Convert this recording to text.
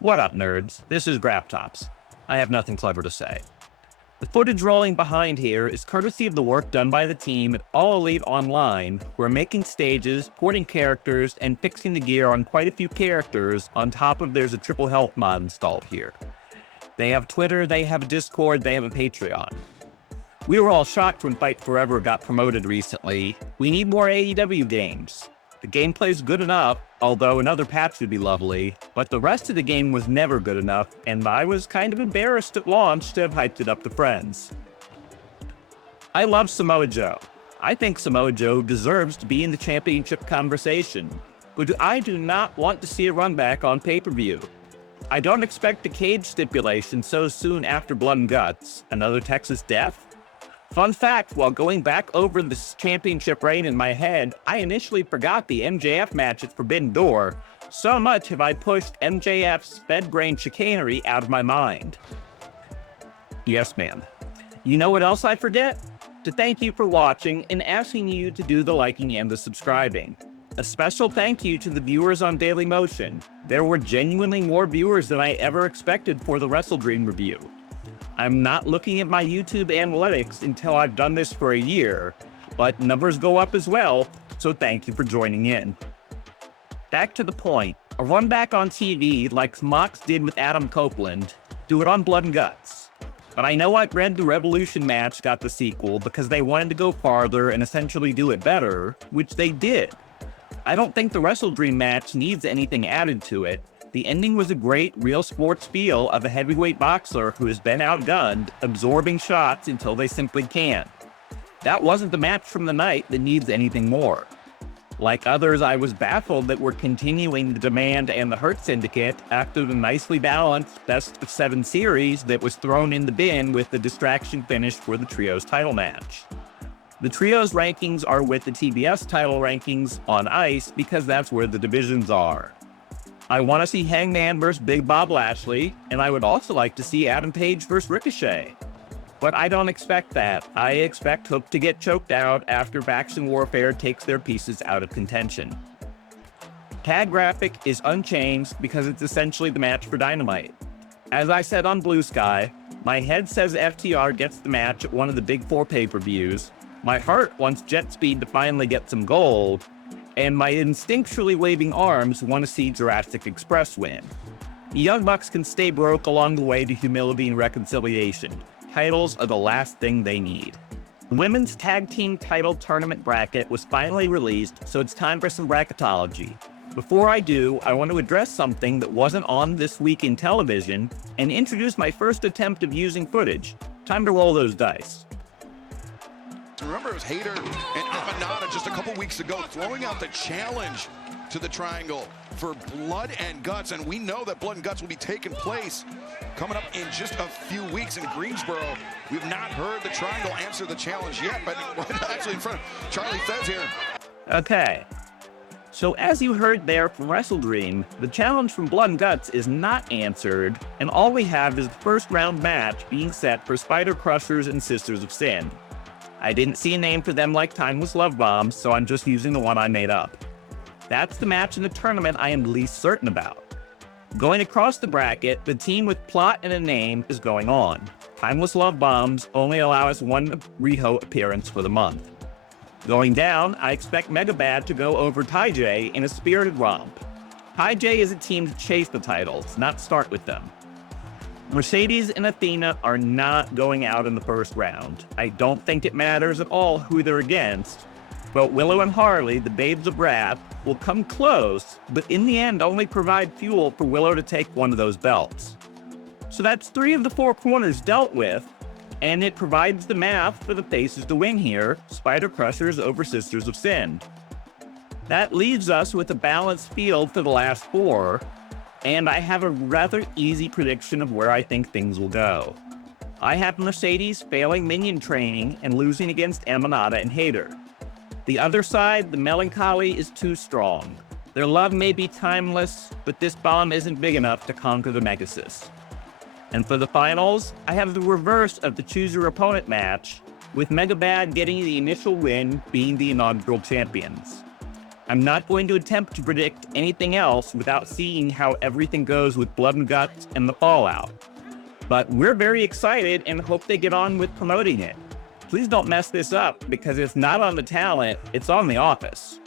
What up, nerds? This is Graptops. I have nothing clever to say. The footage rolling behind here is courtesy of the work done by the team at All Elite Online, who are making stages, porting characters, and fixing the gear on quite a few characters, on top of there's a triple health mod installed here. They have Twitter, they have a Discord, they have a Patreon. We were all shocked when Fight Forever got promoted recently. We need more AEW games. The gameplay's good enough, although another patch would be lovely, but the rest of the game was never good enough, and I was kind of embarrassed at launch to have hyped it up to friends. I love Samoa Joe. I think Samoa Joe deserves to be in the championship conversation, but I do not want to see a run back on pay-per-view. I don't expect a cage stipulation so soon after Blood and Guts, another Texas death. Fun fact, while going back over this championship reign in my head, I initially forgot the MJF match at Forbidden Door. So much have I pushed MJF's fed-grain chicanery out of my mind. Yes, ma'am. You know what else I forget? To thank you for watching and asking you to do the liking and the subscribing. A special thank you to the viewers on Daily Motion. There were genuinely more viewers than I ever expected for the WrestleDream review. I'm not looking at my YouTube analytics until I've done this for a year, but numbers go up as well, so thank you for joining in. Back to the point, a run back on TV like Mox did with Adam Copeland, do it on Blood and Guts. But I know I read the Revolution match got the sequel because they wanted to go farther and essentially do it better, which they did. I don't think the WrestleDream match needs anything added to it. The ending was a great, real sports feel of a heavyweight boxer who has been outgunned, absorbing shots until they simply can't. That wasn't the match from the night that needs anything more. Like others, I was baffled that we're continuing the Demand and the Hurt Syndicate after the nicely balanced best-of-7 series that was thrown in the bin with the distraction finish for the Trios title match. The Trios rankings are with the TBS title rankings on ice because that's where the divisions are. I want to see Hangman vs. Big Bob Lashley, and I would also like to see Adam Page vs. Ricochet. But I don't expect that. I expect Hook to get choked out after Faction Warfare takes their pieces out of contention. Tag graphic is unchanged because it's essentially the match for Dynamite. As I said on Blue Sky, my head says FTR gets the match at one of the big 4 pay-per-views, my heart wants Jet Speed to finally get some gold, and my instinctually waving arms want to see Jurassic Express win. The Young Bucks can stay broke along the way to humility and reconciliation. Titles are the last thing they need. The Women's Tag Team Title Tournament bracket was finally released, so it's time for some bracketology. Before I do, I want to address something that wasn't on This Week in Television and introduce my first attempt of using footage. Time to roll those dice. Remember, it was Hayter and Amanada just a couple weeks ago throwing out the challenge to the Triangle for Blood and Guts, and we know that Blood and Guts will be taking place coming up in just a few weeks in Greensboro. We've not heard the Triangle answer the challenge yet, but actually in front of Charlie Fez here. Okay, so as you heard there from WrestleDream, the challenge from Blood and Guts is not answered, and all we have is the first round match being set for Spider Crushers and Sisters of Sin. I didn't see a name for them like Timeless Love Bombs, so I'm just using the one I made up. That's the match in the tournament I am least certain about. Going across the bracket, the team with plot and a name is going on. Timeless Love Bombs only allow us one Riho appearance for the month. Going down, I expect Megabad to go over Ty-J in a spirited romp. Ty-J is a team to chase the titles, not start with them. Mercedes and Athena are not going out in the first round. I don't think it matters at all who they're against, but Willow and Harley, the Babes of Wrath, will come close, but in the end only provide fuel for Willow to take one of those belts. So that's 3 of the 4 corners dealt with, and it provides the math for the faces to win here, Spider Crushers over Sisters of Sin. That leaves us with a balanced field for the last 4, and I have a rather easy prediction of where I think things will go. I have Mercedes failing minion training and losing against Amanada and Hayter. The other side, the melancholy, is too strong. Their love may be timeless, but this bomb isn't big enough to conquer the Megasis. And for the finals, I have the reverse of the Choose Your Opponent match, with Megabad getting the initial win being the inaugural champions. I'm not going to attempt to predict anything else without seeing how everything goes with Blood and Guts and the fallout. But we're very excited and hope they get on with promoting it. Please don't mess this up, because it's not on the talent, it's on the office.